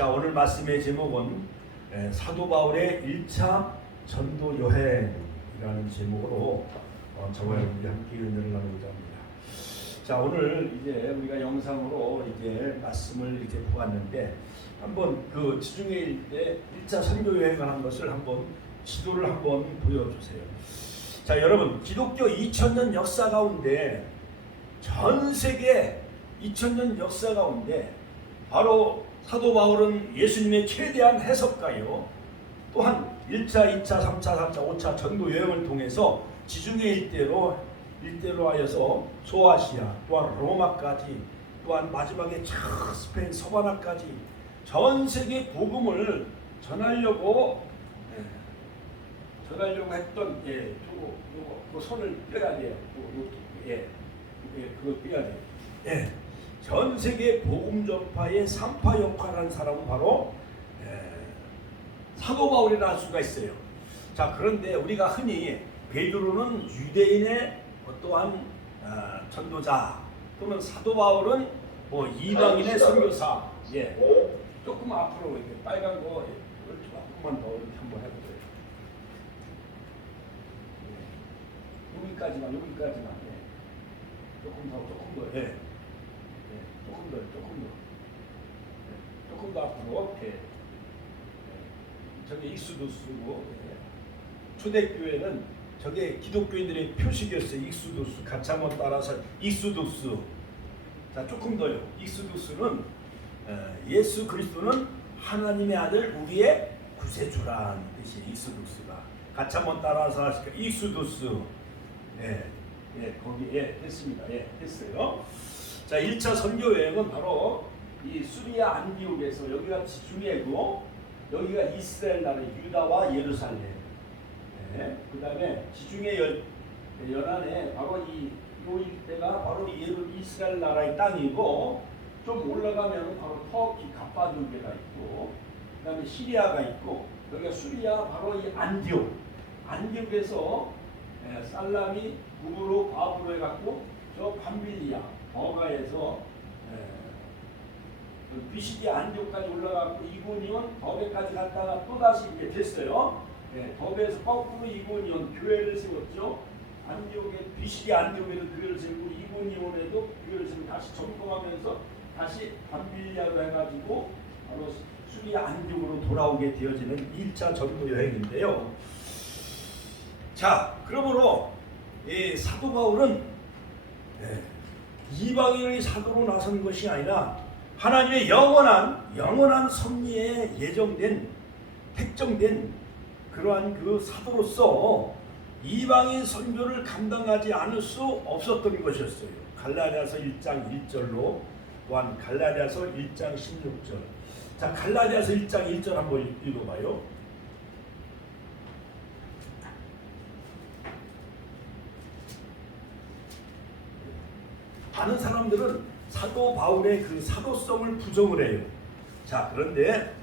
자, 오늘 말씀의 제목은 사도 바울의 1차 전도 여행이라는 제목으로 저와 여러분이 함께 은혜를 나누고자 합니다. 자, 오늘 이제 우리가 영상으로 이제 말씀을 이제 보았는데 한번 그 지중해 때 1차 선교 여행을 한 것을 한번 지도를 한번 보여주세요. 자, 여러분, 기독교 2000년 역사 가운데 전 세계 2000년 역사 가운데 바로 사도 바울은 예수님의 최대한 해석가요. 또한 1차, 2차, 3차, 4차, 5차 전도 여행을 통해서 지중해 일대로 하여서 소아시아, 또한 로마까지, 또한 마지막에 스페인 서바나까지 전 세계 복음을 전하려고 했던 요거 손을 떼야 돼요. 그거 떼야 돼요. 전 세계 복음 전파의 산파 역할을 한 사람은 바로 사도 바울이라 할 수가 있어요. 자, 그런데 우리가 흔히 베드로는 유대인의 어떠한 전도자, 또는 사도 바울은 뭐 이방인의 선교사. 조금 앞으로 이렇게 빨간 거 조금만 더 이렇게 한번 해보세요. 여기까지만. 조금 더. 조금 더 앞으로. 저게 익수도 쓰고, 초대교회는 저게 기독교인들의 표식이었어요. 익수도스. 같이 한번 따라서 익수도스. 자, 조금 더요. 익수도스는 예수 그리스도는 하나님의 아들, 우리의 구세주라는 뜻이 익수도스가. 같이 한번 따라서 하실까요? 익수도스. 거기에 됐습니다. 됐어요. 자, 1차 선교 여행은 바로 이 수리아 안디옥에서, 여기가 지중해고 여기가 이스라엘 나라 유다와 예루살렘. 그 다음에 지중해 연안에 바로 요 일대가 바로 이스라엘 나라의 땅이고, 좀 올라가면 바로 터키 갑바도기가 있고, 그 다음에 시리아가 있고, 여기가 수리아 바로 이 안디옥에서 살람이 북으로 바브로 해갖고 저 밤빌리아 버가에서 비시디 안디옥까지 올라가고 이고니온 더베까지 갔다가 또 다시 이제 됐어요. 더베에서 거꾸로 이고니온 교회를 세웠죠. 안디옥에 비시디 안디옥에도 교회를 세우고 이고니온에도 교회를 세우고 다시 점검하면서 다시 밤빌리아로 해가지고 바로 수리아 안디옥으로 돌아오게 되어지는 1차 전도 여행인데요. 자, 그러므로 사도 바울은 이방인의 사도로 나선 것이 아니라 하나님의 영원한 섭리에 예정된, 택정된 그러한 그 사도로서 이방인 선교를 감당하지 않을 수 없었던 것이었어요. 갈라디아서 1장 1절로, 또한 갈라디아서 1장 16절. 자, 갈라디아서 1장 1절 한번 읽어봐요. 많은 사람들은 사도 바울의 그 사도성을 부정을 해요. 자, 그런데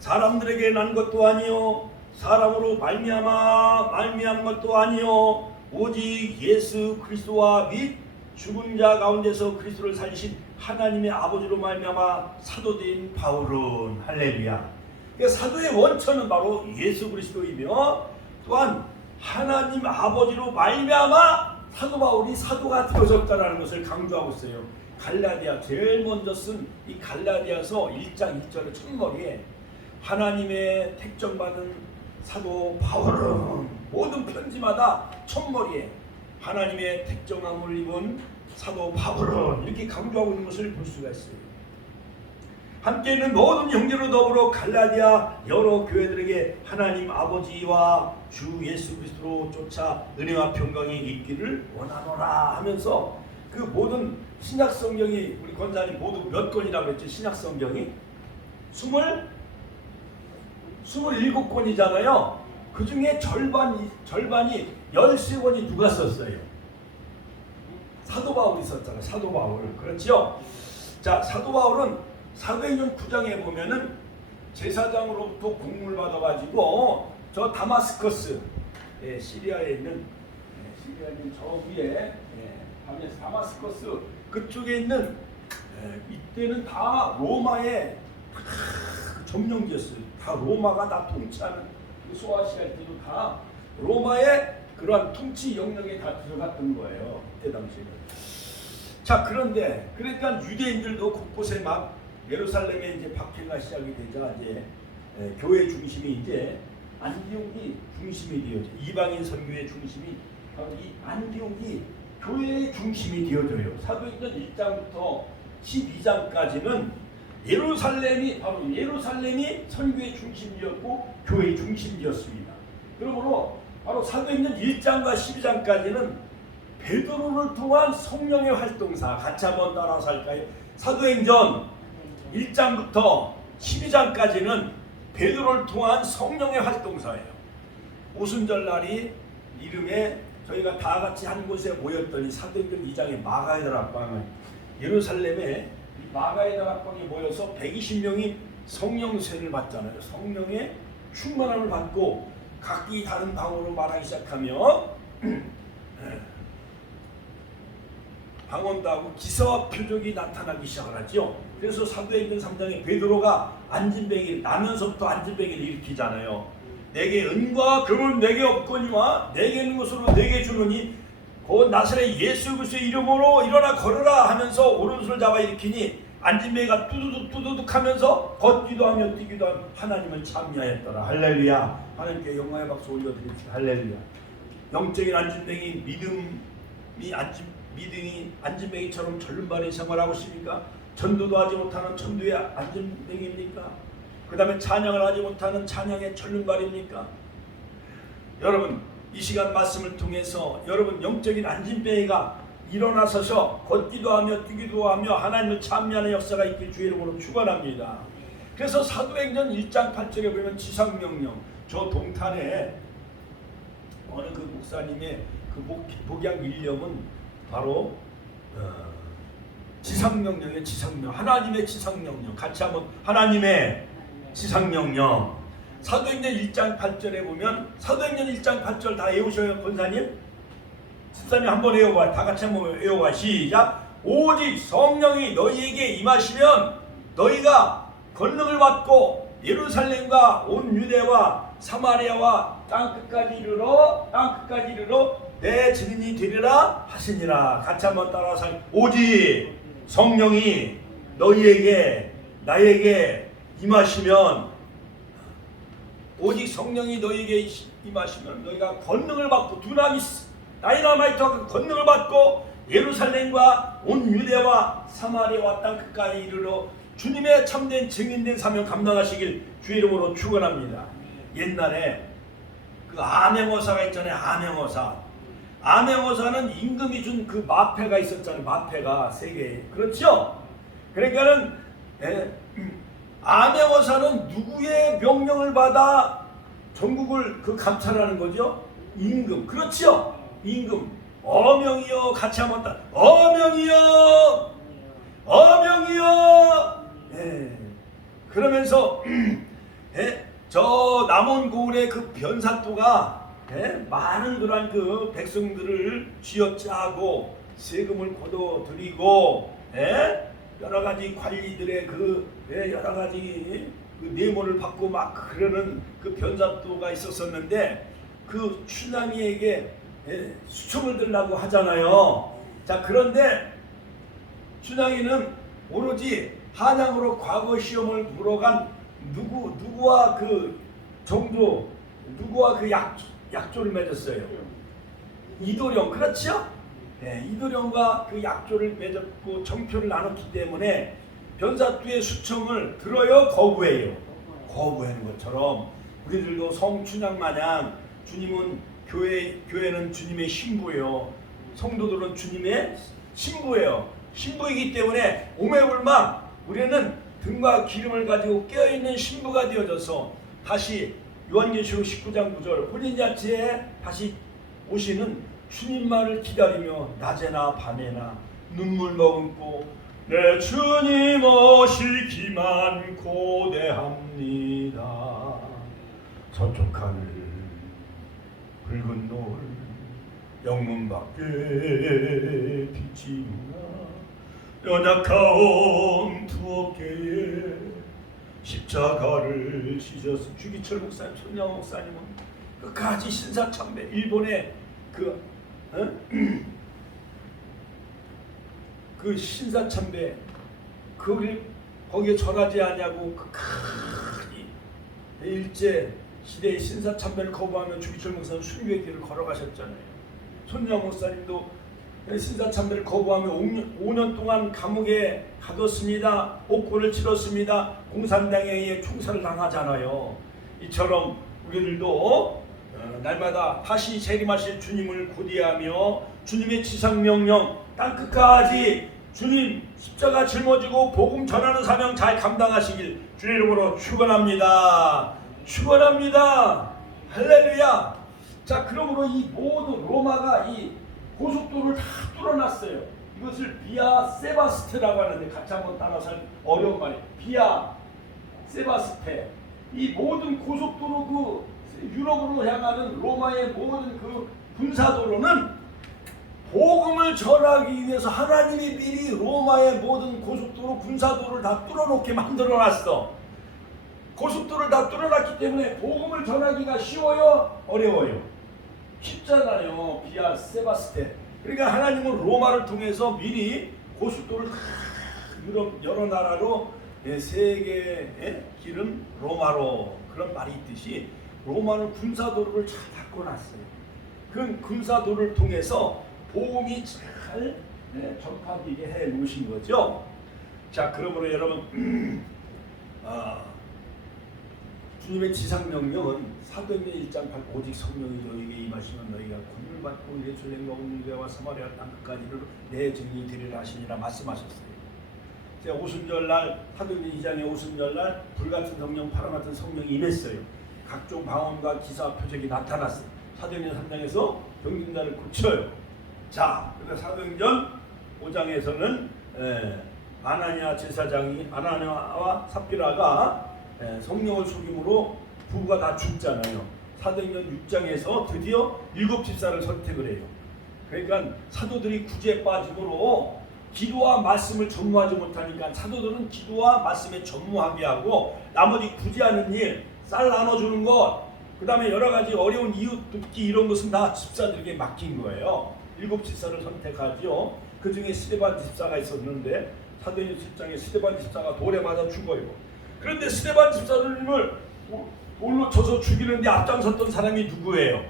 사람들에게 난 것도 아니요, 사람으로 말미암은 것도 아니요, 오직 예수 그리스도와 및 죽은 자 가운데서 그리스도를 살리신 하나님의 아버지로 말미암아 사도된 바울은, 할렐루야. 그러니까 사도의 원천은 바로 예수 그리스도이며, 또한 하나님 아버지로 말미암아 사도 바울이 사도가 되어졌다라는 것을 강조하고 있어요. 갈라디아 제일 먼저 쓴 이 갈라디아서 1장 1절의 첫머리에 하나님의 택정받은 사도 바울은 모든 편지마다 첫머리에 하나님의 택정함을 입은 사도 바울은 이렇게 강조하고 있는 것을 볼 수가 있어요. 함께 있는 모든 형제로 더불어 갈라디아 여러 교회들에게 하나님 아버지와 주 예수 그리스도로 쫓아 은혜와 평강이 있기를 원하노라 하면서 그 모든 신약 성경이, 우리 권사님 모두 몇 권이라고 그랬죠? 신약 성경이 27권이잖아요. 그 중에 절반이 13권이 누가 썼어요? 사도 바울이 썼잖아요. 사도 바울. 그렇죠? 자, 사도 바울은 사도행전 9장에 보면은 제사장으로부터 공물 받아가지고 저 다마스커스, 시리아에 있는 저 위에 다마스커스 그쪽에 있는 이때는 다 로마의 점령지였어요. 다 로마가 다 통치하는 그 소아시아 때도 다 로마의 그러한 통치 영역에 다 들어갔던 거예요. 그때 당시에는. 자, 그런데 그러니까 유대인들도 곳곳에 막 예루살렘에 이제 박해가 시작이 되자 이제 교회 중심이 이제 안디옥이 중심이 되어져. 이방인 선교의 중심이 바로 이 안디옥이 교회의 중심이 되어져요. 사도행전 1장부터 12장까지는 예루살렘이 바로 예루살렘이 선교의 중심이었고 교회의 중심이었습니다. 그러므로 바로 사도행전 1장과 12장까지는 베드로를 통한 성령의 활동사, 같이 한번 따라서 할까요? 사도행전 1장부터 12장까지는 베드로를 통한 성령의 활동사예요. 오순절 날이 이름에 저희가 다 같이 한 곳에 모였더니 사도행전 2장의 마가의 다락방은 예루살렘에 마가의 다락방에 모여서 120명이 성령세를 받잖아요. 성령의 충만함을 받고 각기 다른 방언으로 말하기 시작하며 방언도 하고 기사와 표적이 나타나기 시작을 하죠. 그래서 사도행전 3장에 베드로가 안진뱅이를 나면서부터 안진뱅이를 일으키잖아요. 내게 은과 금은 내게 없거니와 내게 있는 것으로 내게 주느니 곧 나사렛 예수 그리스도의 이름으로 일어나 걸으라 하면서 오른손을 잡아 일으키니 안진뱅이가 뚜두둑 하면서 걷기도 하며 뛰기도 하며 하나님을 찬미하였더라. 할렐루야. 하나님께 영광의 박수 올려드립시다. 할렐루야. 영적인 안진뱅이 믿음이 안진뱅이처럼 절름발이 생활하고 있습니까? 전도도 하지 못하는 전도의 안진뱅이입니까? 그 다음에 찬양을 하지 못하는 찬양의 절름발입니까? 여러분 이 시간 말씀을 통해서 여러분 영적인 안진뱅이가 일어나서서 걷기도 하며 뛰기도 하며 하나님을 찬미하는 역사가 있길 주의 이름으로 축원합니다. 그래서 사도행전 1장 8절에 보면 지상명령, 저 동탄에 어느 그 목사님의 그 목양 일념은 바로 지상명령의 지상명, 하나님의 지상명령. 같이 한번 하나님의 지상명령. 사도행전 1장 8절에 보면 사도행전 1장 8절 다 외우셔요. 권사님? 집사님 한번 외워봐. 다 같이 한번 외워봐. 시작. 오직 성령이 너희에게 임하시면 너희가 권능을 받고 예루살렘과 온 유대와 사마리아와 땅끝까지 이르러 내 증인이 되리라 하시니라. 같이 한번 따라서 오직 성령이 너희에게 나에게 임하시면 오직 성령이 너희에게 임하시면 너희가 권능을 받고 두나미스 다이나마이트와 권능을 받고 예루살렘과 온 유대와 사마리아와 땅끝까지 이르러 주님의 참된 증인된 사명 감당하시길 주의 이름으로 축원합니다. 옛날에 그 암행어사가 있잖아요. 암행어사는 임금이 준 그 마패가 있었잖아요. 마패가 세 개. 그렇죠? 그러니까는 암행어사는 누구의 명령을 받아 전국을 그 감찰하는 거죠? 임금. 그렇죠? 임금. 어명이여. 같이 한번 따. 어명이여. 그러면서 저 남원 고을의 그 변사또가 많은 그러한 그 백성들을 쥐어짜고 세금을 걷어들이고 여러 가지 관리들의 그 여러 가지 그 뇌물을 받고 막 그러는 그 변사또가 있었었는데 그 춘향이에게 수청을 들라고 하잖아요. 자, 그런데 춘향이는 오로지 한양으로 과거 시험을 보러 간 누구와 그 정조 누구와 그 약조를 맺었어요. 이도령. 그렇죠? 이도령과 그 약조를 맺었고 정표를 나눴기 때문에 변사또의 수청을 들어요, 거부해요? 거부하는 것처럼 우리들도 성춘향 마냥 주님은 교회는 주님의 신부예요. 성도들은 주님의 신부예요. 신부이기 때문에 오매불망 우리는 등과 기름을 가지고 깨어있는 신부가 되어져서 다시 요한계시록 19장 9절 혼인잔치에 다시 오시는 주님만을 기다리며 낮에나 밤에나 눈물 머금고 내 주님 오시기만 고대합니다. 서쪽 하늘 붉은 노을 영문 밖에 빛이 누나 연약하온 두 어깨에 십자가를 지셔서 주기철 목사님, 손양 목사님은 끝까지 신사참배 일본의 그 신사참배 거기에 절하지 않냐고 그 큰 일제 시대의 신사참배를 거부하며 주기철 목사님 순교의 길을 걸어가셨잖아요. 손양 목사님도 신사참배를 거부하며 5년 동안 감옥에 가뒀습니다. 옥고를 치렀습니다. 공산당에 의해 총살을 당하잖아요. 이처럼 우리들도 날마다 다시 재림하실 주님을 고대하며 주님의 지상명령 땅끝까지 주님 십자가 짊어지고 복음 전하는 사명 잘 감당하시길 주의 이름으로 축원합니다. 축원합니다. 할렐루야. 자, 그러므로 이 모든 로마가 이 고속도로를 다 뚫어놨어요. 이것을 비아 세바스테라고 하는데 같이 한번 따라서 어려운 말이에요. 비아 세바스테. 이 모든 고속도로 그 유럽으로 향하는 로마의 모든 그 군사도로는 복음을 전하기 위해서 하나님이 미리 로마의 모든 고속도로 군사도로를 다 뚫어놓게 만들어놨어. 고속도로를 다 뚫어놨기 때문에 복음을 전하기가 쉬워요? 어려워요? 쉽잖아요. 비아 세바스테. 그러니까 하나님은 로마를 통해서 미리 고속도로를 유럽 여러 나라로 세계의 길은 로마로 그런 말이 있듯이 로마는 군사도로를 잘 닦아놨어요. 그 군사도로를 통해서 복음이 잘 전파되게 해 놓으신 거죠. 자, 그러므로 여러분 주님의 지상명령은 사도행전 1장 8 오직 성령이 너희에게 임하시면 너희가 권능을 받고 예루살렘과 온 유대와 사마리아 땅끝까지를 내 증인이 되리라 하시니라 말씀하셨어요. 제가 오순절날 사도행전 2장의 오순절날 불같은 성령 파랑같은 성령이 임했어요. 각종 방언과 기사 표적이 나타났어요. 사도행전 3장에서 병든자를 고쳐요. 자, 그래서 사도행전 5장에서는 아나니아 제사장이 아나니아와 삽비라가 성령을 속임으로 부부가 다 죽잖아요. 사도행전 6장에서 드디어 7 집사를 선택을 해요. 그러니까 사도들이 구제에 빠짐으로 기도와 말씀을 전무하지 못하니까 사도들은 기도와 말씀에 전무하게 하고 나머지 구제하는 일, 쌀 나눠주는 것, 그 다음에 여러 가지 어려운 이웃 돕기 이런 것은 다 집사들에게 맡긴 거예요. 7 집사를 선택하죠. 그 중에 스데반 집사가 있었는데 사도행전 10장에 스데반 집사가 돌에 맞아 죽어요. 그런데 스데반 집사님을 돌로 쳐서 죽이는데 앞장섰던 사람이 누구예요?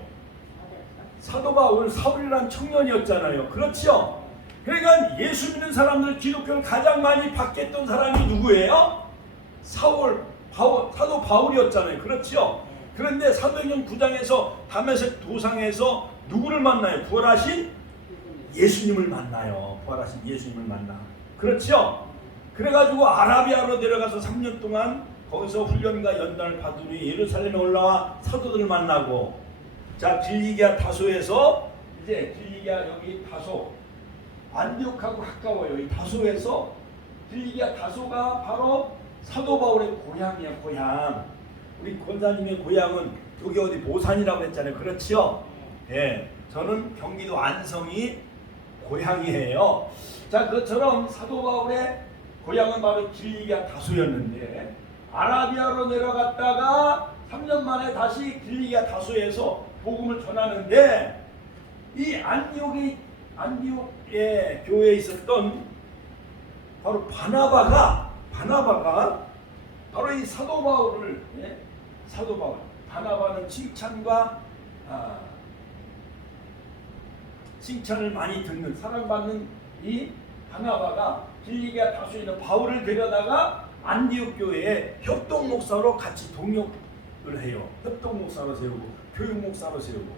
사도 바울, 사울이라는 청년이었잖아요. 그렇죠? 그러니까 예수 믿는 사람들 기독교를 가장 많이 받겠던 사람이 누구예요? 사도 바울이었잖아요. 그렇죠? 그런데 사도행전 9장에서 다메섹 도상에서 누구를 만나요? 부활하신 예수님을 만나요. 부활하신 예수님을 만나. 그렇죠? 그래가지고 아라비아로 내려가서 3년 동안 거기서 훈련과 연단을 받은 후에 예루살렘에 올라와 사도들을 만나고, 자, 길리기아 다소에서 이제 길리기아 여기 다소 안디옥하고 가까워요. 이 다소에서 길리기아 다소가 바로 사도 바울의 고향이야. 고향. 우리 권사님의 고향은 여기 어디 모산이라고 했잖아요. 그렇죠? 예, 저는 경기도 안성이 고향이에요. 자, 그처럼 사도 바울의 고향은 바로 길리기아 다소였는데 아라비아로 내려갔다가 3년 만에 다시 길리기아 다소에서 복음을 전하는데 이 안디옥의 교회에 있었던 바로 바나바가 바로 이 사도 바울을 사도 바울 바나바는 칭찬을 많이 듣는 사랑받는 이 바나바가 길리기아 다소에 있는 바울을 데려다가 안디옥 교회에 협동 목사로 같이 동역을 해요. 협동 목사로 세우고 교육 목사로 세우고.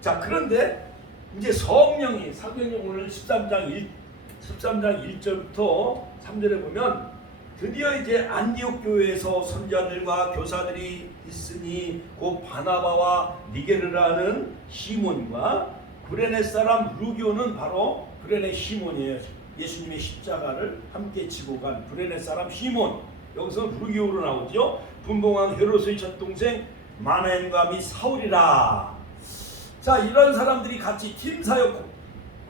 자, 그런데 이제 성령이 사도행전 오늘 13장 1절부터 3절에 보면 드디어 이제 안디옥 교회에서 선지자들과 교사들이 있으니 곧 바나바와 니게르라는 시몬과 구레네 사람 루기오는 바로 구레네 시몬이에요. 예수님의 십자가를 함께 지고 간 구레네 사람 시몬. 여기서 루기오로 나오죠. 분봉왕 헤롯의 젖동생 마나엔과 및 사울이라. 자, 이런 사람들이 같이 팀 사역,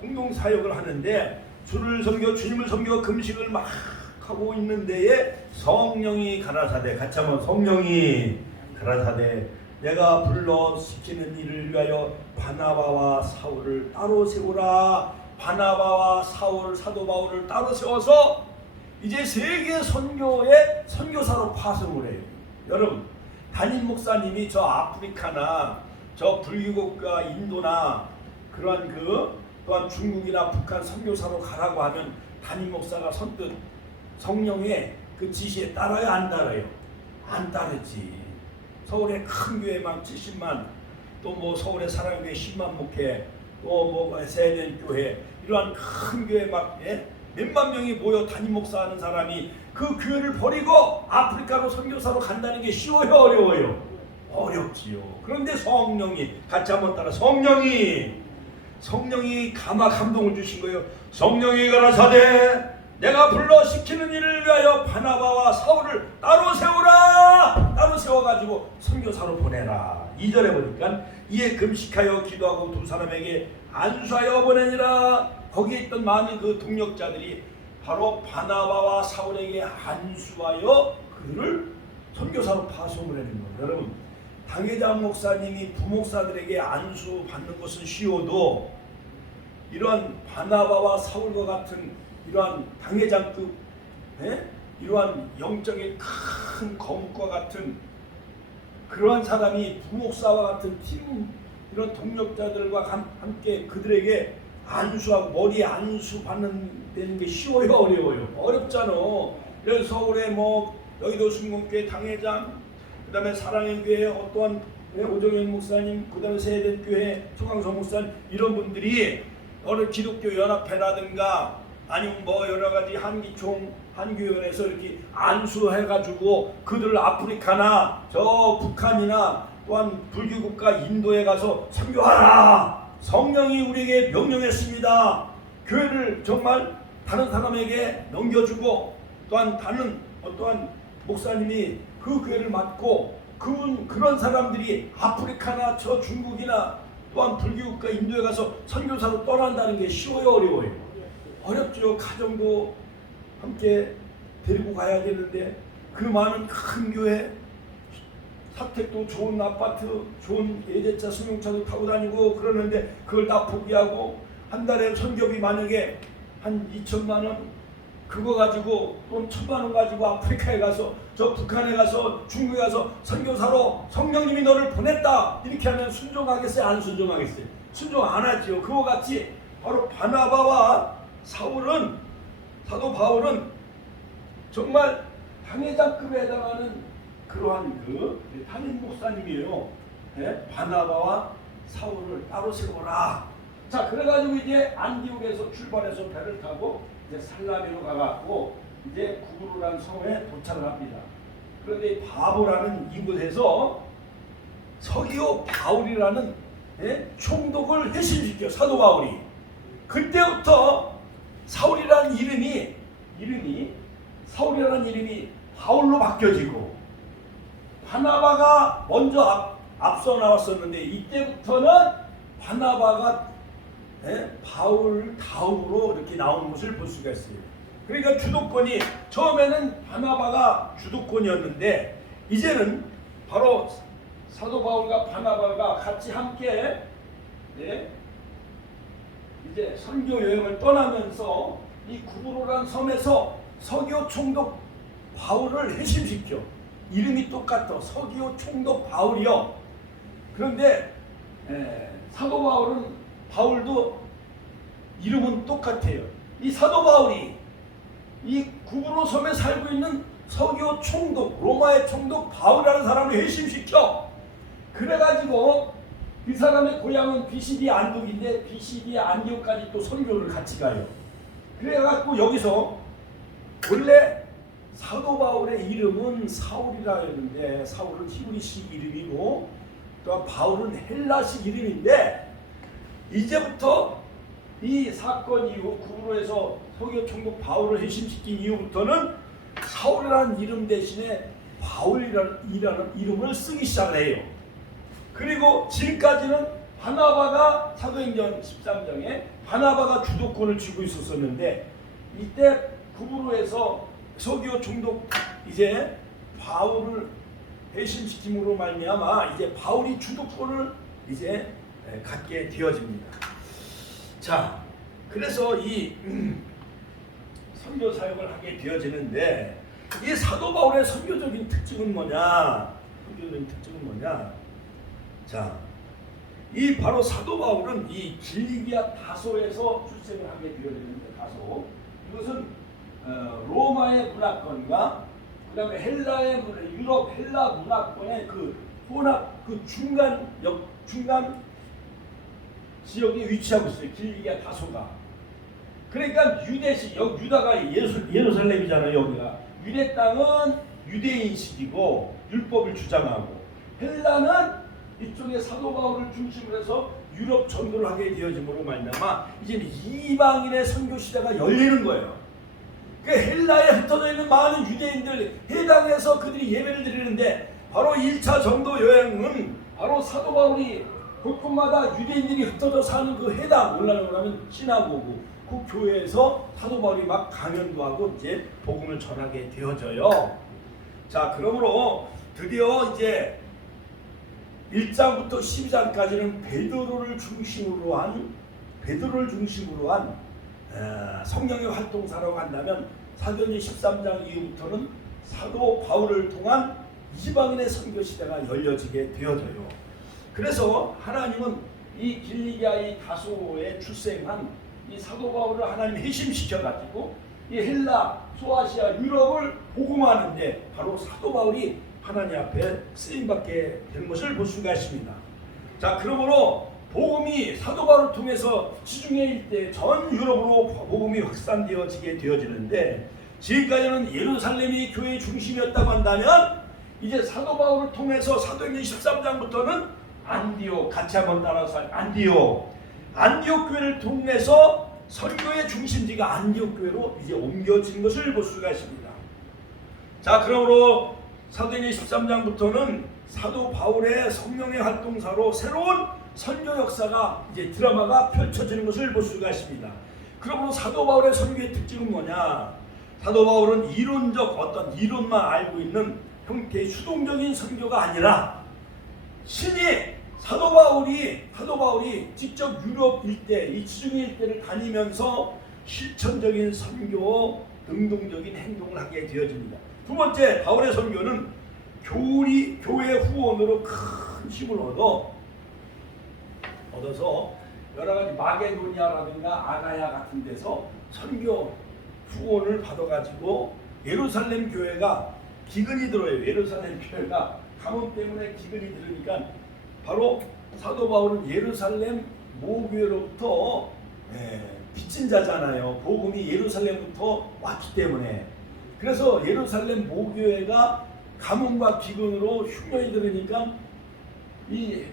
공동 사역을 하는데 주를 섬겨 주님을 섬겨 금식을 막 하고 있는 데에 성령이 가라사대, 같이 한번 성령이 가라사대 내가 불러 시키는 일을 위하여 바나바와 사울을 따로 세우라. 바나바와 사울, 사도 바울을 따로 세워서 이제 세계 선교의 선교사로 파송을 해요. 여러분, 담임 목사님이 저 아프리카나 저 불교국가 인도나 그러한 또한 중국이나 북한 선교사로 가라고 하면 담임 목사가 선뜻 성령의 그 지시에 따라요, 안 따라요? 안 따르지. 서울에 큰 교회만 70만, 또 뭐 서울에 사랑교회 10만 목회, 또 뭐 세련교회 이러한 큰 교회 막 몇만 명이 모여 담임 목사하는 사람이 그 교회를 버리고 아프리카로 선교사로 간다는 게 쉬워요, 어려워요? 어렵지요. 그런데 성령이, 같이 한번 따라, 성령이 감동을 주신 거예요. 성령이 가라사대 내가 불러 시키는 일을 위하여 바나바와 사울을 따로 세우라. 따로 세워가지고 선교사로 보내라. 2절에 보니까 이에 금식하여 기도하고 두 사람에게 안수하여 보내니라. 거기에 있던 많은 그 동력자들이 바로 바나바와 사울에게 안수하여 그들을 선교사로 파송을 하는 거예요. 여러분, 당회장 목사님이 부목사들에게 안수 받는 것은 쉬워도 이러한 바나바와 사울과 같은 이러한 당회장급 이러한 영적인 큰 거목과 같은 그러한 사람이 부목사와 같은 팀 이런 동력자들과 함께 그들에게 안수하고 머리에 안수 받는 되는 게 쉬워요, 어려워요? 어렵잖아. 그래서 서울에 뭐 여의도 순공교회 당회장, 그 다음에 사랑의 교회 어떠한 오정현 목사님, 그 다음에 세대교회 소강성 목사님 이런 분들이 어느 기독교 연합회라든가 아니면 뭐 여러 가지 한기총 한교연에서 이렇게 안수해가지고 그들 아프리카나 저 북한이나 또한 불교국가 인도에 가서 선교하라. 성령이 우리에게 명령했습니다. 교회를 정말 다른 사람에게 넘겨주고 또한 다른 어떠한 목사님이 그 교회를 맡고 그런 사람들이 아프리카나 저 중국이나 또한 불교국가 인도에 가서 선교사로 떠난다는 게 쉬워요, 어려워요? 어렵죠. 가정도 함께 데리고 가야 되는데 그 많은 큰 교회 사택도 좋은 아파트 좋은 예제차 승용차도 타고 다니고 그러는데 그걸 다 포기하고 한 달에 선교비 만약에 한 2천만 원 그거 가지고 또 1,000만 원 가지고 아프리카에 가서 저 북한에 가서 중국에 가서 선교사로 성령님이 너를 보냈다 이렇게 하면 순종하겠어요, 안 순종하겠어요? 순종 안 하지요. 그와 같이 바로 바나바와 사울은, 사도 바울은 정말 당회장급에 해당하는 그러한 담임 목사님이에요. 바나바와 사울을 따로 세워라. 자, 그래가지고 이제 안디옥에서 출발해서 배를 타고 이제 살라미로 가갖고 이제 구브로라는 성에 도착을 합니다. 그런데 바보라는 이곳에서 서기오 바울이라는 총독을 회심시켜 사도 바울이. 그때부터 사울이라는 이름이 사울이라는 이름이 바울로 바뀌어지고 바나바가 먼저 앞서 나왔었는데 이때부터는 바나바가 바울 다음으로 이렇게 나오는 것을 볼 수가 있어요. 그러니까 주도권이 처음에는 바나바가 주도권이었는데 이제는 바로 사도 바울과 바나바가 같이 함께 이제 선교 여행을 떠나면서 이 구브로라는 섬에서 서기오 총독 바울을 회심시켜. 이름이 똑같아. 서기오 총독 바울이요. 그런데 사도 바울도 이름은 똑같아요. 이 사도 바울이 이 구브로 섬에 살고 있는 서기오 총독, 로마의 총독 바울이라는 사람을 회심시켜. 그래가지고 그 사람의 고향은 비시디 안독인데 비시디 안디옥까지 또 선교를 같이 가요. 그래갖고 여기서 원래 사도 바울의 이름은 사울이라 했는데 사울은 히브리식 이름이고 또 바울은 헬라식 이름인데 이제부터 이 사건 이후 구브로에서 서기오 총독 바울을 회심시킨 이후부터는 사울이라는 이름 대신에 바울이라는 이름을 쓰기 시작해요. 그리고 지금까지는 바나바가 사도행전 13장에 바나바가 주도권을 쥐고 있었는데 이때 구브로에서 서기오 총독 이제 바울을 회심시킴으로 말미암아 이제 바울이 주도권을 이제 갖게 되어집니다. 자, 그래서 이 선교 사역을 하게 되어지는데 이 사도 바울의 선교적인 특징은 뭐냐? 선교적인 특징은 뭐냐? 자, 이 바로 사도 바울은 이 길리기아 다소에서 출생을 하게 되어지는데 다소 이것은 로마의 문화권과 그다음에 헬라의 유럽 헬라 문화권의 그 혼합 그 중간 지역에 위치하고 있어요. 길리기아 다소가. 그러니까 유대식 유다가 예루살렘이잖아요. 여기가 유대 땅은 유대인식이고 율법을 주장하고 헬라는 이쪽에 사도 바울을 중심으로 해서 유럽 전도를 하게 되어짐으로 말미암아 이제는 이방인의 선교 시대가 열리는 거예요. 그 헬라에 흩어져 있는 많은 유대인들 해당해서 그들이 예배를 드리는데 바로 1차 전도 여행은 바로 사도 바울이 곳곳마다 유대인들이 흩어져 사는 그 해당 올라가고 나면 시나고그 그 교회에서 사도 바울이 막 강연도 하고 이제 복음을 전하게 되어져요. 자, 그러므로 드디어 이제 1장부터 12장까지는 베드로를 중심으로 한 성령의 활동사라고 한다면 사도행전 13장 이후부터는 사도 바울을 통한 이방인의 선교 시대가 열려지게 되어져요. 그래서 하나님은 이 길리기아의 다소에 출생한 이 사도 바울을 하나님이 회심시켜 가지고 이 헬라, 소아시아, 유럽을 복음하는데 바로 사도 바울이 하나님 앞에 쓰임받게 된 것을 볼 수가 있습니다. 자, 그러므로 복음이 사도 바울을 통해서 지중해 일대 전 유럽으로 복음이 확산되어지게 되어지는데 지금까지는 예루살렘이 교회의 중심이었다고 한다면 이제 사도 바울을 통해서 사도행전 13장부터는 안디옥, 같이 한번 따라서 안디옥 교회를 통해서 선교의 중심지가 안디옥 교회로 이제 옮겨진 것을 볼 수가 있습니다. 자, 그러므로 사도행전 13장부터는 사도 바울의 성령의 활동사로 새로운 선교 역사가 이제 드라마가 펼쳐지는 것을 볼 수가 있습니다. 그러므로 사도 바울의 선교의 특징은 뭐냐? 사도 바울은 이론적 어떤 이론만 알고 있는 형태의 수동적인 선교가 아니라 신이 사도 바울이 직접 유럽 일대, 이 지중해 일대를 다니면서 실천적인 선교, 능동적인 행동을 하게 되어집니다. 두 번째, 바울의 선교는 교회 후원으로 큰 힘을 얻어서 여러 가지 마게도니아라든가 아가야 같은 데서 선교 후원을 받아가지고 예루살렘 교회가 기근이 들어요. 예루살렘 교회가 가뭄 때문에 기근이 들으니까 바로 사도 바울은 예루살렘 모교회로부터 빚진 자잖아요. 복음이 예루살렘부터 왔기 때문에. 그래서 예루살렘 모교회가 가뭄과 기근으로 흉년이 들으니까 이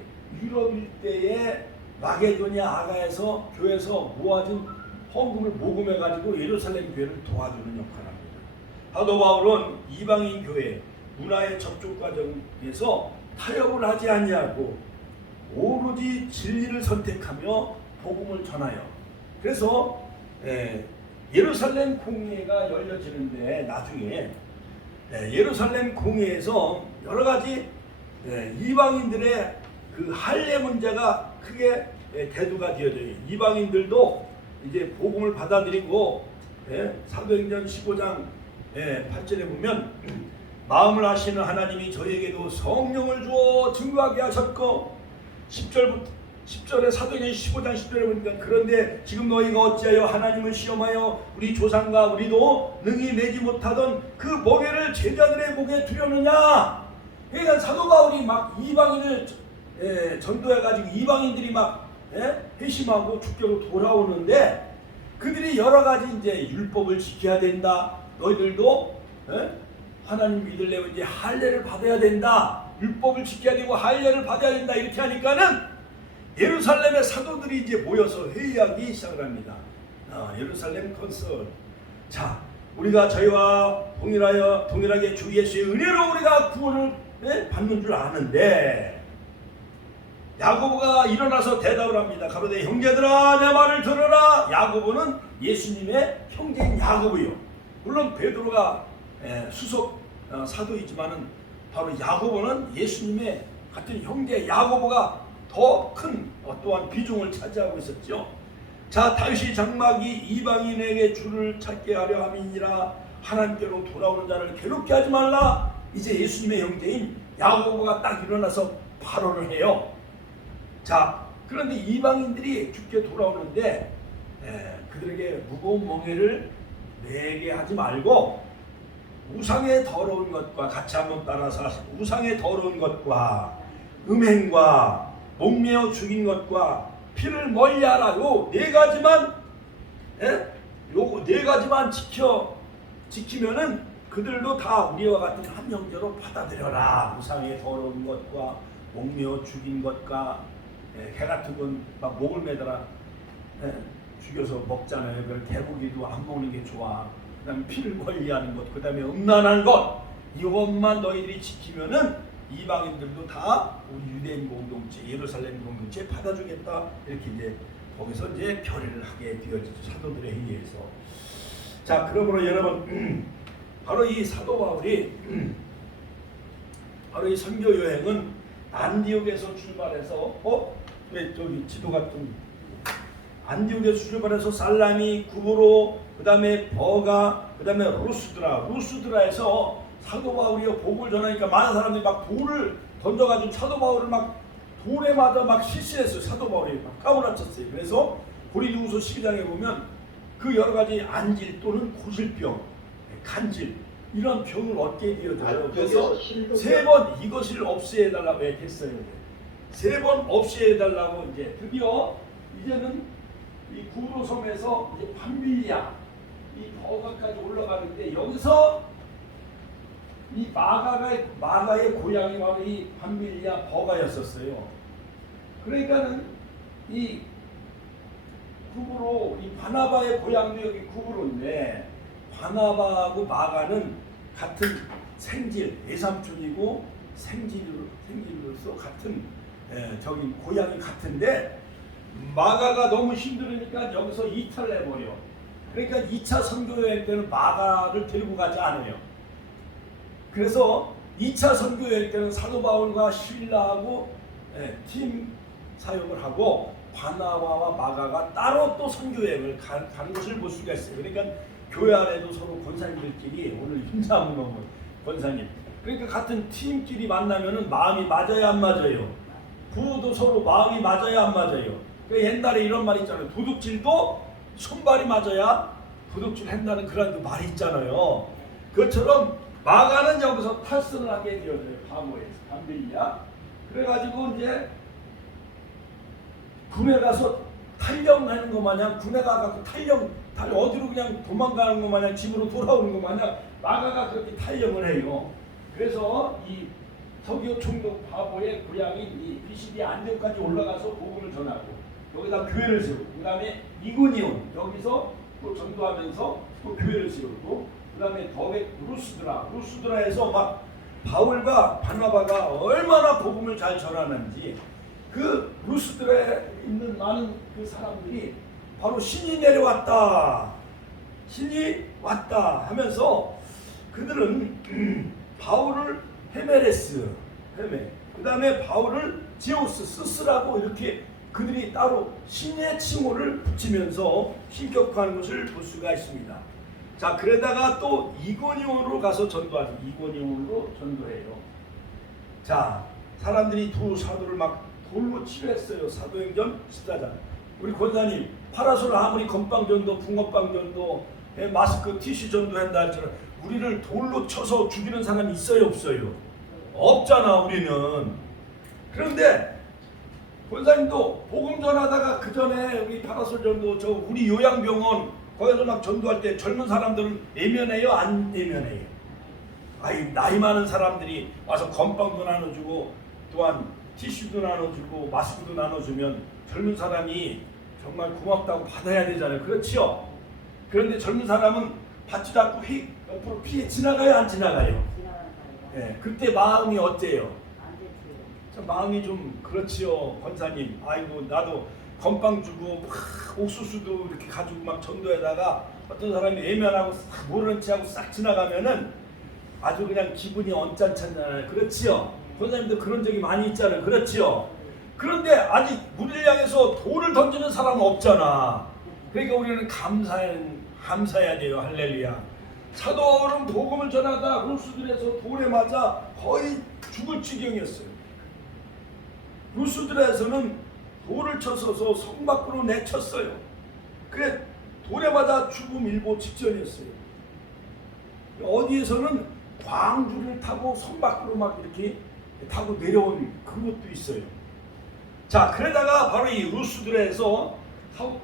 유럽 일대의 마게도니아 아가에서 교회에서 모아진 헌금을 모금해 가지고 예루살렘 교회를 도와주는 역할을 합니다. 사도 바울은 이방인 교회 문화의 접촉 과정에서 타협을 하지 아니하고 오로지 진리를 선택하며 복음을 전하여 그래서 예루살렘 공회가 열려지는데 나중에 예루살렘 공회에서 여러 가지 이방인들의 그 할례 문제가 크게 대두가 되어져요. 이방인들도 이제 복음을 받아들이고 사도행전 15장 8절에 보면 마음을 아시는 하나님이 저에게도 성령을 주어 증거하게 하셨고 10절에 사도행전 15장 10절에 보니까 그런데 지금 너희가 어찌하여 하나님을 시험하여 우리 조상과 우리도 능히 내지 못하던 그 멍에를 제자들의 목에 두려느냐. 그러니까 사도 바울이 막 이방인을 전도해가지고 이방인들이 막 회심하고 주께로 돌아오는데 그들이 여러 가지 이제 율법을 지켜야 된다. 너희들도 하나님 믿으려면 이제 할례를 받아야 된다. 율법을 지켜야 되고 할례를 받아야 된다. 이렇게 하니까는 예루살렘의 사도들이 이제 모여서 회의하기 시작을 합니다. 예루살렘 컨설. 자, 우리가 저희와 동일하게 주 예수의 은혜로 우리가 구원을 받는 줄 아는데 야고보가 일어나서 대답을 합니다. 가로되 형제들아 내 말을 들으라. 야고보는 예수님의 형제인 야고보요. 물론 베드로가 수석 사도이지만은 바로 야고보는 예수님의 같은 형제 야고보가 더 큰 또한 비중을 차지하고 있었죠. 자, 다윗이 장막이 이방인에게 주를 찾게 하려 함이니라. 하나님께로 돌아오는 자를 괴롭게 하지 말라. 이제 예수님의 형제인 야고보가 딱 일어나서 발언을 해요. 자, 그런데 이방인들이 주께 돌아오는데 그들에게 무거운 멍에를 내게 하지 말고 우상의 더러운 것과 같이 한번 따라서 우상의 더러운 것과 음행과 목매어 죽인 것과 피를 멀리하라. 요 네 가지만 요 네 가지만 지키면은 그들도 다 우리와 같은 한 형제로 받아들여라. 우상의 더러운 것과 목매어 죽인 것과 개 같은 건 막 목을 매달아 죽여서 먹잖아요. 그걸 개고기도 안 먹는 게 좋아. 그다음에 피를 멀리하는 것, 그다음에 음란한 것, 이것만 너희들이 지키면은 이방인들도 다 우리 유대인 공동체, 예루살렘 공동체에 받아주겠다. 이렇게 이제 거기서 이제 결의를 하게 되어지죠. 사도들의 회의에서. 자, 그러므로 여러분 바로 이 사도 바울이 바로 이 선교 여행은 안디옥에서 출발해서 왜 저기 지도가 좀 안디옥에서 출발해서 살라미, 구브로, 그 다음에 버가, 그 다음에 루스드라에서 사도 바울이 복을 전하니까 많은 사람들이 막 돌을 던져가지고 사도 바울을 막 돌에 맞아 막 실신했어요. 사도 바울이 막 까무라쳤어요. 그래서 고린도후서 12장에 보면 그 여러 가지 안질 또는 고질병, 간질 이런 병을 얻게 되어져요. 그래서 세 번 이것을 없애달라고 했어요. 세 번 없애달라고 이제 드디어 이제는 이 구브로 섬에서 이제 밤빌리아 이 버가까지 올라가는데 여기서 이 마가의 고향이 바로 이 밤빌리아 버가였었어요. 그러니까는 이 구브로 이 바나바의 고향도 여기 구브로인데 바나바하고 마가는 같은 생질 외삼촌이고 생질로서 같은 저기 고향이 같은데 마가가 너무 힘들으니까 여기서 이탈을 해버려. 그러니까 2차 선교여행 때는 마가를 데리고 가지 않아요. 그래서 2차 선교여행 때는 사도 바울과 실라하고 팀 사역을 하고 바나바와 마가가 따로 또 선교여행을 가는 것을 볼 수가 있어요. 그러니까 교회 안에도 서로 권사님들끼리 오늘 힘싸움은 권사님. 그러니까 같은 팀끼리 만나면은 마음이 맞아야 안 맞아요. 부부도 서로 마음이 맞아야 안 맞아요. 그 옛날에 이런 말 있잖아요. 도둑질도 손발이 맞아야 도둑질 한다는 그런 말이 있잖아요. 그것처럼 마가는 여기서 탈선을 하게 되어져요. 밤빌리아. 그래가지고 이제 군에 가서 탈영하는 것 마냥 군에 가서 어디로 그냥 도망가는 것 마냥 집으로 돌아오는 것 마냥 마가가 그렇게 탈영을 해요. 그래서 이 서기오 총독 바보의 고향인 이 비시디 안디옥까지 올라가서 복음을 전하고 여기다 교회를 세우고 그 다음에 이고니온 여기서 또 전도하면서 또 교회를 세우고 그 다음에 더베 루스드라에서 막 바울과 바나바가 얼마나 복음을 잘 전하는지 그 루스드라에 있는 많은 그 사람들이 바로 신이 내려왔다, 신이 왔다 하면서 그들은 바울을 헤메레스, 그 다음에 바울을 제우스, 스스라고 이렇게 그들이 따로 신의 칭호를 붙이면서 신격화하는 것을 볼 수가 있습니다. 자, 그러다가 또 이고니온으로 가서 전도하죠. 이고니온으로 전도해요. 자, 사람들이 두 사도를 막 돌로 치료했어요. 사도행전 14장. 우리 권사님, 파라솔 아무리 건빵전도, 붕어빵전도, 마스크, 티슈 전도한다 할지라도 우리를 돌로 쳐서 죽이는 사람이 있어요, 없어요? 없잖아, 우리는. 그런데 권사님도 복음 전하다가 그 전에 우리 파라솔 전도 저 우리 요양병원 거기서 막 전도할 때 젊은 사람들은 예면해요, 안 예면해요? 아이 나이 많은 사람들이 와서 건빵도 나눠주고 또한 티슈도 나눠주고 마스크도 나눠주면 젊은 사람이 정말 고맙다고 받아야 되잖아요. 그렇지요? 그런데 젊은 사람은 받지도 않고 옆으로 피해 지나가요, 안 지나가요? 네, 그때 마음이 어때요? 마음이 좀 그렇지요, 권사님. 아이고 나도 건빵 주고 옥수수도 이렇게 가지고 막 전도에다가 어떤 사람이 외면하고 모르는 체하고 싹 지나가면은 아주 그냥 기분이 언짢잖아요. 그렇지요? 권사님도 그런 적이 많이 있잖아요. 그렇지요? 그런데 아직 우리를 향해서 돌을 던지는 사람은 없잖아. 그러니까 우리는 감사해야 돼요. 할렐루야. 사도 바울은 복음을 전하다 루스들에서 돌에 맞아 거의 죽을 지경이었어요. 루스들에서는 돌을 쳐서서 성 밖으로 내쳤어요. 그래 돌에 맞아 죽음 일보 직전이었어요. 어디에서는 광주를 타고 성 밖으로 막 이렇게 타고 내려온 그것도 있어요. 자, 그러다가 바로 이 루스들에서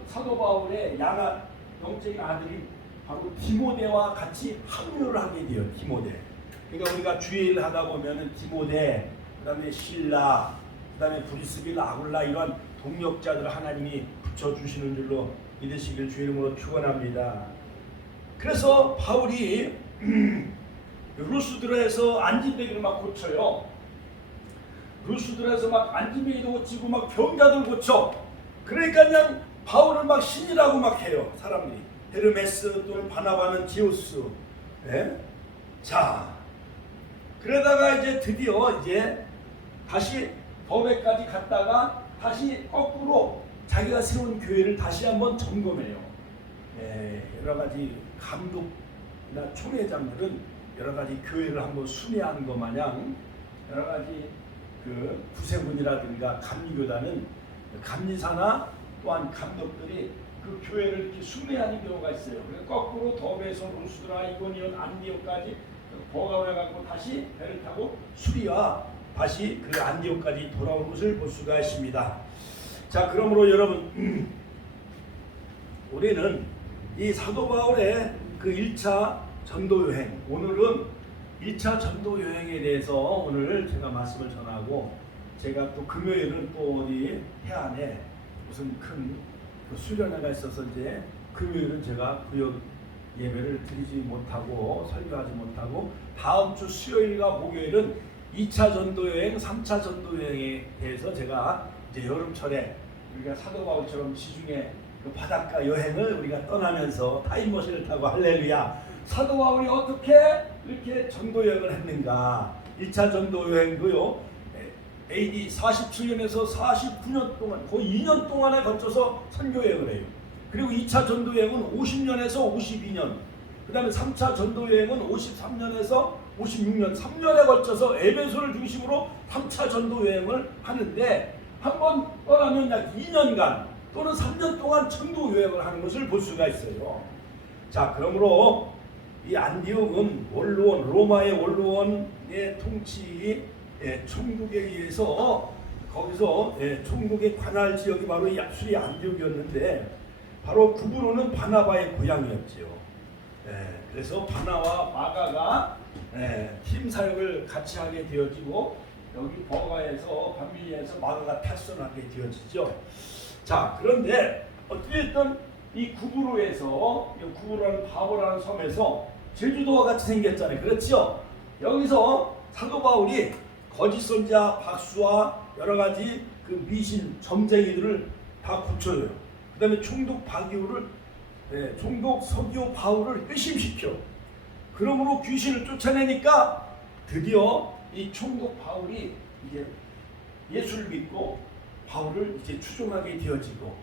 사도 바울의 영적인 아들이 바로 디모데와 같이 합류를 하게 돼요. 디모데. 그러니까 우리가 주일 하다 보면은 디모데, 그다음에 실라, 그다음에 브리스빌라, 아굴라 이런 동역자들 하나님이 붙여주시는 줄로 믿으시길 주 이름으로 축원합니다. 그래서 바울이 루스드라에서 안진뱅이를 막 고쳐요. 루스드라에서 막 안진뱅이도 고치고 막 병자들 고쳐. 그러니까 그냥 바울을 막 신이라고 막 해요. 사람들이. 헤르메스 또는 바나바는 지우스. 예? 자, 그러다가 이제 드디어 이제 다시 더베까지 갔다가 다시 거꾸로 자기가 세운 교회를 다시 한번 점검해요. 예, 여러 가지 감독이나 총회장들은 여러 가지 교회를 한번 순회하는 것 마냥 여러 가지 그 구세군이라든가 감리교단은 감리사나 또한 감독들이 그 교회를 이렇게 순회하는 경우가 있어요. 그래서 거꾸로 더베에서 루스드라, 이고니온, 안디옥까지 버가오에 가고 다시 배를 타고 수리와 다시 그 안디옥까지 돌아온 것을 볼 수가 있습니다. 자, 그러므로 여러분 우리는 이 사도 바울의 그 1차 전도 여행, 오늘은 1차 전도 여행에 대해서 오늘 제가 말씀을 전하고, 제가 또 금요일은 또 어디 해안에 무슨 큰 수련회가 있어서 이제 금요일은 제가 구역 예배를 드리지 못하고 설교하지 못하고, 다음 주 수요일과 목요일은 2차 전도여행, 3차 전도여행에 대해서 제가 이제 여름철에 우리가 사도 바울처럼 지중해 그 바닷가 여행을 우리가 떠나면서 타임머신을 타고, 할렐루야, 사도 바울이 어떻게 이렇게 전도여행을 했는가. 1차 전도여행도요 AD 47년에서 49년 동안 거의 2년 동안에 거쳐서 선교여행을 해요. 그리고 2차 전도여행은 50년에서 52년, 그 다음에 3차 전도여행은 53년에서 56년, 3년에 걸쳐서 에베소를 중심으로 3차 전도여행을 하는데, 한 번 떠나면 약 2년간 또는 3년 동안 전도여행을 하는 것을 볼 수가 있어요. 자, 그러므로 이 안디옥은 원로원, 로마의 원로원의 통치, 총독에 의해서 거기서 총독의 관할 지역이 바로 이 수리 안디옥이었는데, 바로 구브로는 바나바의 고향이었지요. 그래서 바나와 마가가 팀 사역을 같이 하게 되어지고, 여기 버가에서 밤빌리에서 마가가 탈선하게 되어지죠. 자, 그런데 어찌됐든 이 구브로에서, 구브로라는 바보라는 섬에서 제주도와 같이 생겼잖아요. 그렇죠? 여기서 사도 바울이 거짓 선자 박수와 여러 가지 그 미신 점쟁이들을 다 고쳐요. 그 다음에 총독 바기오를, 총독 서기오 바울을 회심시켜. 그러므로 귀신을 쫓아내니까 드디어 이 총독 바울이 이제 예수를 믿고 바울을 이제 추종하게 되어지고,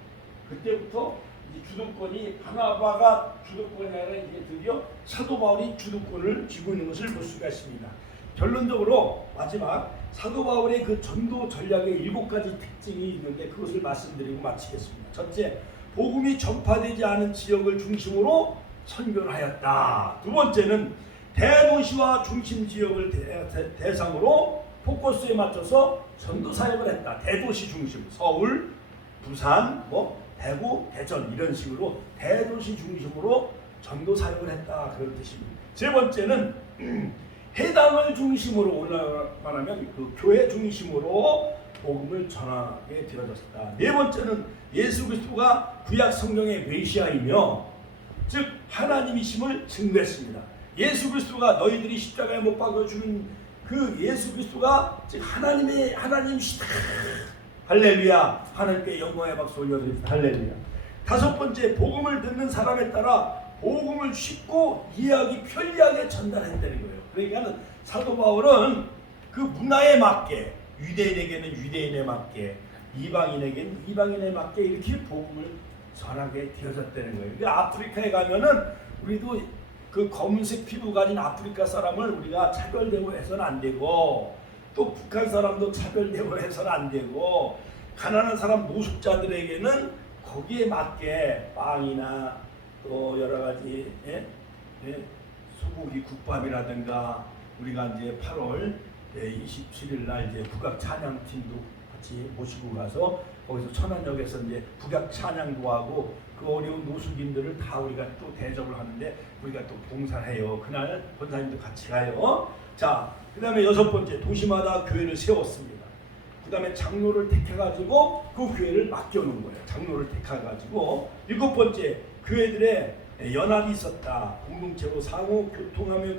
그때부터 이제 주도권이 바나바가 주도권이 아니라 이제 드디어 사도 바울이 주도권을 쥐고 있는 것을 볼 수가 있습니다. 결론적으로 마지막 사도 바울의 그 전도 전략의 7가지 특징이 있는데, 그것을 말씀드리고 마치겠습니다. 첫째, 복음이 전파되지 않은 지역을 중심으로 선교를 하였다. 두 번째는 대도시와 중심 지역을 대상으로 포커스에 맞춰서 전도 사역을 했다. 대도시 중심, 서울, 부산, 대구, 대전 이런 식으로 대도시 중심으로 전도 사역을 했다, 그런 뜻입니다. 세 번째는 해당을 중심으로, 말하면 그 교회 중심으로 복음을 전하게 되어졌다. 네 번째는 예수 그리스도가 구약 성경의 메시아이며 즉 하나님이심을 증거했습니다. 예수 그리스도가 너희들이 십자가에 못 박아 주는 그 예수 그리스도가 즉 하나님이시다. 할렐루야. 하나님께 영광의 박수 올려드립니다. 할렐루야. 다섯 번째, 복음을 듣는 사람에 따라 복음을 쉽고 이해하기 편리하게 전달했다는 거예요. 그러니까 사도 바울은 그 문화에 맞게, 유대인에게는 유대인에 맞게, 이방인에게는 이방인에 맞게 이렇게 복음을 전하게 되어졌다는 거예요. 그러니까 아프리카에 가면은 우리도 그 검은색 피부 가진 아프리카 사람을 우리가 차별되고 해서는 안 되고, 또 북한 사람도 차별되고 해서는 안 되고, 가난한 사람 노숙자들에게는 거기에 맞게 빵이나 또 여러 가지 소고기 국밥이라든가, 우리가 이제 8월 27일 날 이제 북악 찬양팀도 같이 모시고 가서 거기서 천안역에서 이제 북악 찬양도 하고 그 어려운 노숙인들을 다 우리가 또 대접을 하는데 우리가 또 봉사해요. 그날 권사님도 같이 가요. 자, 그 다음에 6번째, 도시마다 교회를 세웠습니다. 그 다음에 장로를 택해가지고 그 교회를 맡겨놓은 거예요. 장로를 택해가지고. 7번째, 교회들의 연합이 있었다. 공동체로 상호 교통하며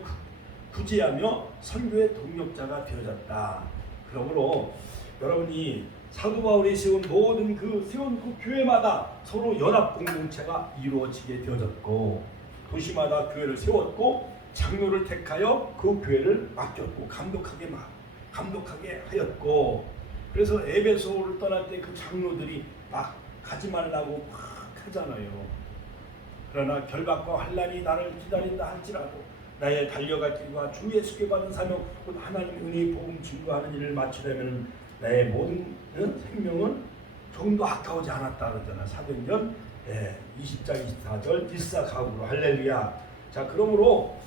구제하며 선교의 동력자가 되어졌다. 그러므로 여러분이 사도 바울이 세운 모든 그 교회마다 서로 연합 공동체가 이루어지게 되어졌고, 도시마다 교회를 세웠고, 장로를 택하여 그 교회를 맡겼고, 감독하게 하였고, 그래서 에베소를 떠날 때 그 장로들이 막 가지 말라고 막 하잖아요. 그러나 결박과 환난이 나를 기다린다 할지라도 나의 달려갈 길과 주 예수께 받은 사명 곧 하나님 은혜의 복음 증거하는 일을 마치려면 나의 모든 생명은 조금도 아까우지 않았다 그러잖아. 사도행전 20장 24절 일사각오로 할렐루야. 자, 그러므로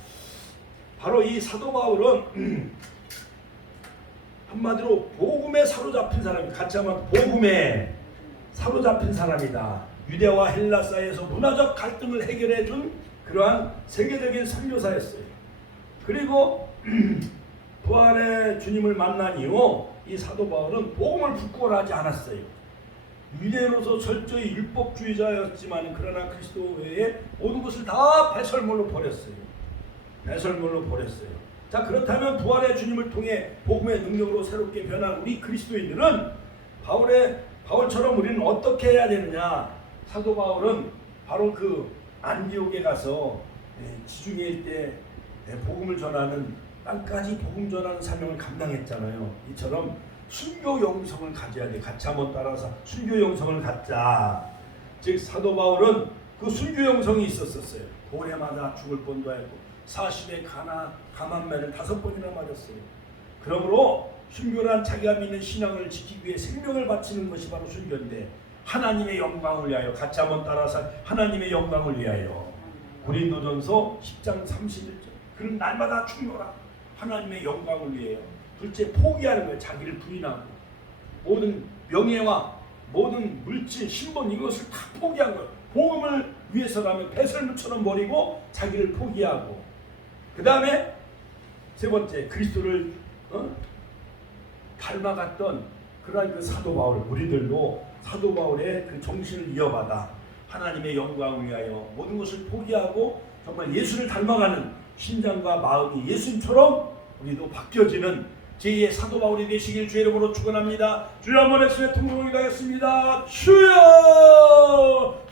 바로 이 사도 바울은 한마디로 복음에 사로잡힌 사람이, 같이 하면 복음에 사로잡힌 사람이다. 유대와 헬라 사이에서 문화적 갈등을 해결해 준 그러한 세계적인 선교사였어요. 그리고 부활의 주님을 만난 이후 이 사도 바울은 복음을 부끄러워하지 않았어요. 유대인으로서 철저히 율법주의자였지만 그러나 그리스도 외에 모든 것을 다 배설물로 버렸어요. 배설물로 버렸어요. 자, 그렇다면 부활의 주님을 통해 복음의 능력으로 새롭게 변한 우리 그리스도인들은 바울처럼 우리는 어떻게 해야 되느냐? 사도 바울은 바로 그 안디옥에 가서 지중해 때 복음을 전하는, 땅까지 복음 전하는 사명을 감당했잖아요. 이처럼 순교 영성을 가져야 돼. 같이 한번 따라서 순교 영성을 갖자. 즉 사도 바울은 그 순교 영성이 있었어요. 돌에 맞아 죽을 뻔도 했고 40에 감한매를 5번이나 맞았어요. 그러므로 순교란 자기가 믿는 신앙을 지키기 위해 생명을 바치는 것이 바로 순교인데, 하나님의 영광을 위하여, 같이 한번 따라서 하나님의 영광을 위하여. 고린도전서 10장 31절. 그는 날마다 충고라. 하나님의 영광을 위하여. 둘째, 포기하는 거예요. 자기를 부인하고 모든 명예와 모든 물질, 신분 이것을 다 포기한 거예요. 복음을 위해서라면 배설물처럼 버리고 자기를 포기하고, 그 다음에 세 번째, 그리스도를 닮아갔던 그러한 그 사도 바울, 우리들도 사도 바울의 그 정신을 이어받아 하나님의 영광을 위하여 모든 것을 포기하고 정말 예수를 닮아가는 심장과 마음이 예수님처럼 우리도 바뀌어지는 제2의 사도 바울이 되시길 주의 이름으로 축원합니다. 주여 한번 엑스의 통성을 가겠습니다. 주여!